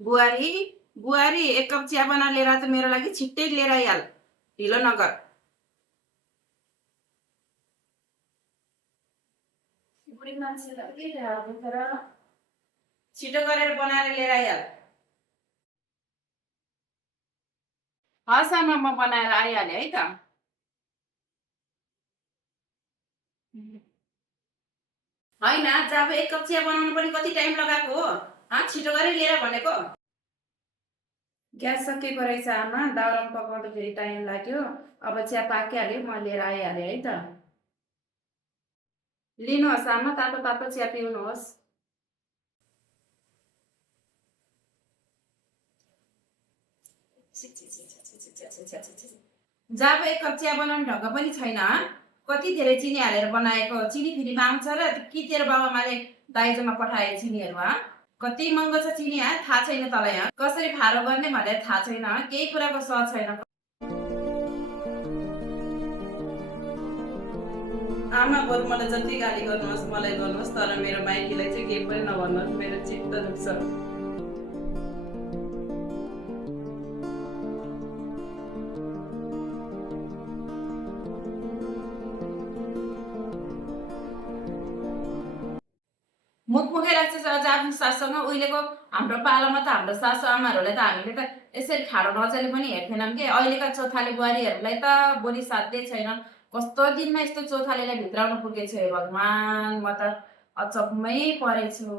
बुहारी बुहारी 1 कप चिया बना लिएर त मेरो लागि छिट्टै लिएर आइहाल। ढिलो नगर। बुढी मान्छेलाई के ल्याएको तर छिटो गरेर बनाएर लिएर आइहाल। हस् आमा म बनाएर आइहालेँ है त। होइन जब 1 कप चिया बनाउनु पनि कति टाइम लगाएको हो? छिटो गरेर लिएर भनेको। ग्यास सकिएको रहेछ आमा, दाउरामा पकाउँदाखेरि टाइम लाग्यो। अब चिया पाकिहाल्यो, म लिएर आइहालेँ है त। लिनुहोस् आमा, तातो तातो चिया पिउनुहोस्। जब 1 कप चिया बनाउने ढङ्ग पनि छैन कति धेरै चिनी हालेर बनाएको, चिनी फेरि माग्छ र कि तेरो बाबामाले दाइजोमा पठाए चिनीहरू कति महँगो छ चिनी थाहा छैन तँलाई कसरी फारो गर्ने भनेर थाहा छैन केही कुराको सह छैन। आमा बरु मलाई जति गाली गर्नुहोस् मलाई गर्नुहोस् तर मेरो माइकीलाई चाहिँ केही पनि नभन्नुहोस्, मेरो चित्त दुख्छ। मुखमुखै राख्छ अझ आफ्नो साससँग उहिलेको हाम्रो पालामा त हाम्रो सासु आमाहरूलाई त हामीले त यसरी ठाडो नजरले पनि हेर्थेनौँ कि अहिलेका चोथाले बुहारीहरूलाई त बोली साध्यै छैन। कस्तो दिनमा यस्तो चोथालेलाई भित्राउनु पुगेछ हे भगवान्, म त अचम्मै परेछु।